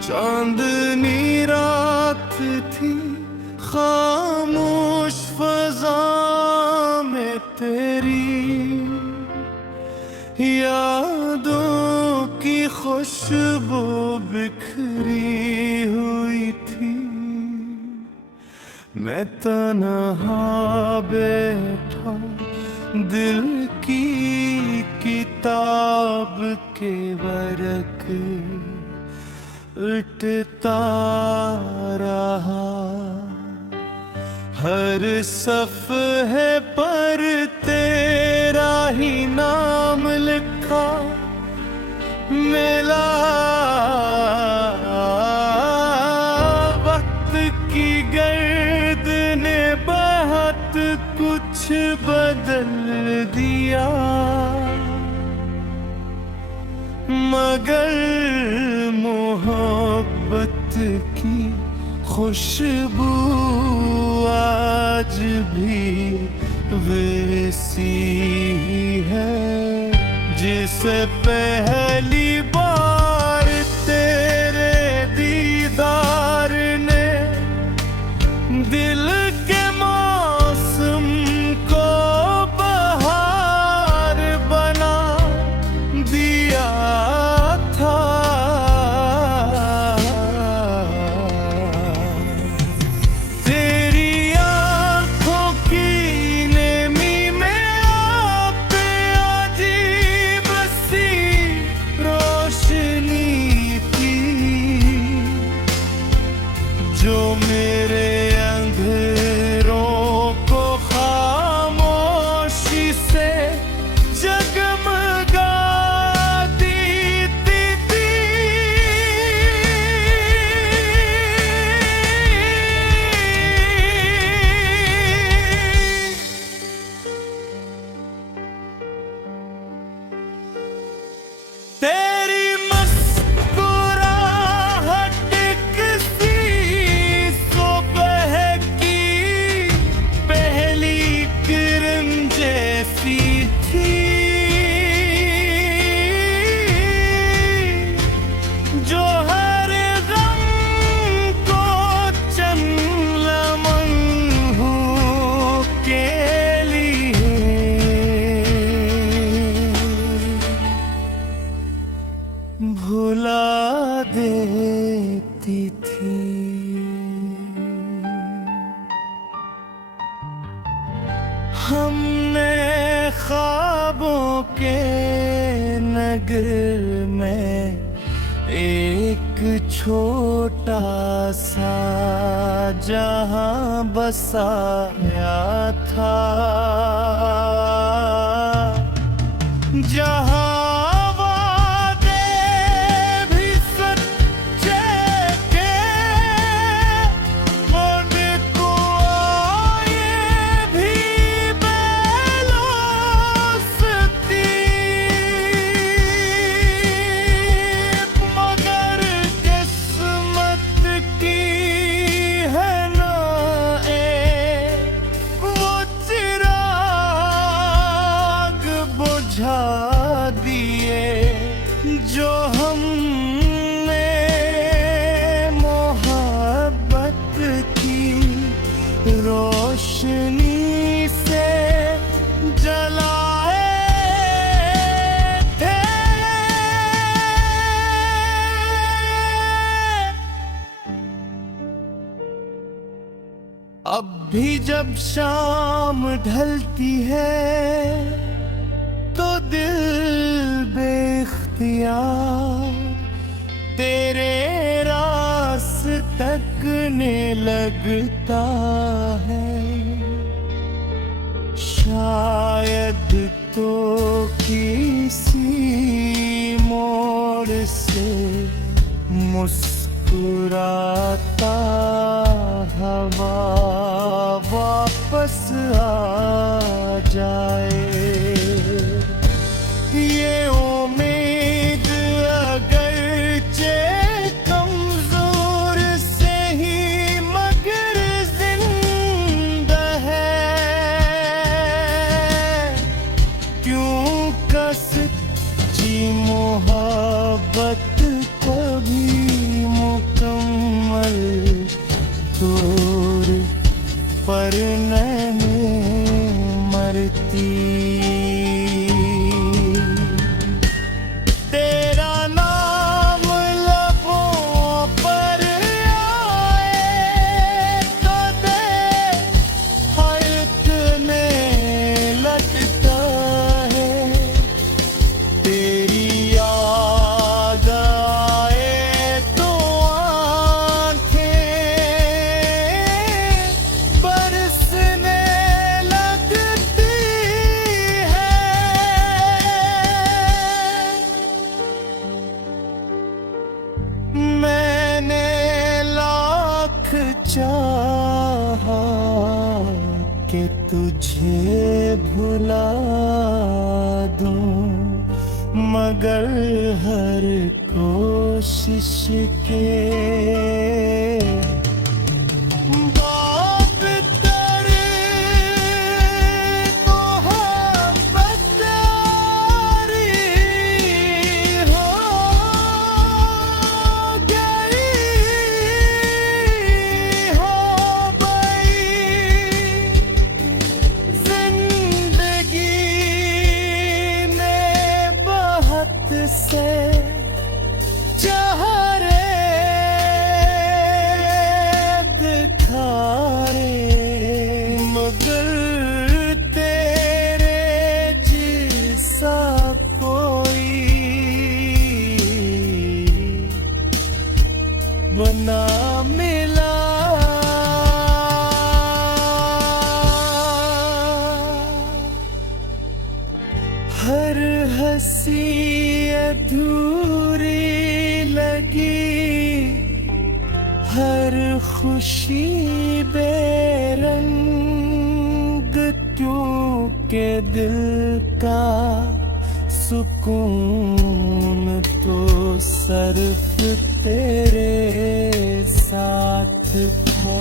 चांदनी रात थी खामोश फजा में तेरी यादों की खुशबू बिखरी हुई थी। मैं तन्हा बैठा दिल की किताब के वर्क उठता रहा। हर सफ़हे पर तेरा ही नाम लिखा मिला। वक्त की गर्द ने बहुत कुछ बदल दिया, मगर मोहब्बत की खुशबू आज भी वैसी है जिसे पहली बार तेरे दीदार ने दिल के मौसम को बहार बना दिया था। तेरी आँखों की नेमी में आप अजीब सी रोशनी थी, जो मेरे अंधेरों को खामोशी से जगमगाती थी। तेरी मुस्कुराहट किसी सुबह की पहली किरण जैसी थी, जो हर गम को चंद लम्हों के लिए भुला देती थी। हमने ख्वाबों के नगर में एक छोटा सा जहां बसाया था, जहां दिए जो हमने मोहब्बत की रोशनी से जलाए थे। अब भी जब शाम ढलती है तो दिल बेख्तियार तेरे रास्ते तकने लगता है। शायद तो किसी मोड़ से मुस्कुराता हवा वापस आ जाए। ये उम्मीद अगरचे कमजोर से ही चाहा कि तुझे भुला दूं, मगर हर कोशिश के बाप तेरे मोहब्बत तेरी हो गई, हो गई। जिंदगी ने बहुत से चेहरे दिखाए, मगर तेरे जैसा कोई बना मिला। हर हंसी अधूरी लगी, हर खुशी बेरंग, क्योंकि दिल का सुकून तो सिर्फ तेरे साथ था।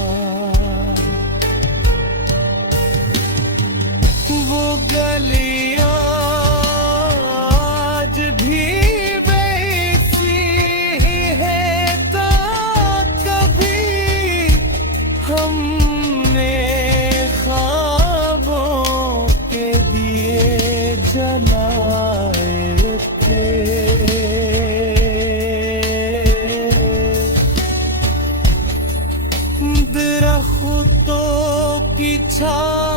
वो गलियां आज भी वैसी है, तो कभी हमने ख्वाबों के दिए जलाए थे। दरख्तों की छाँव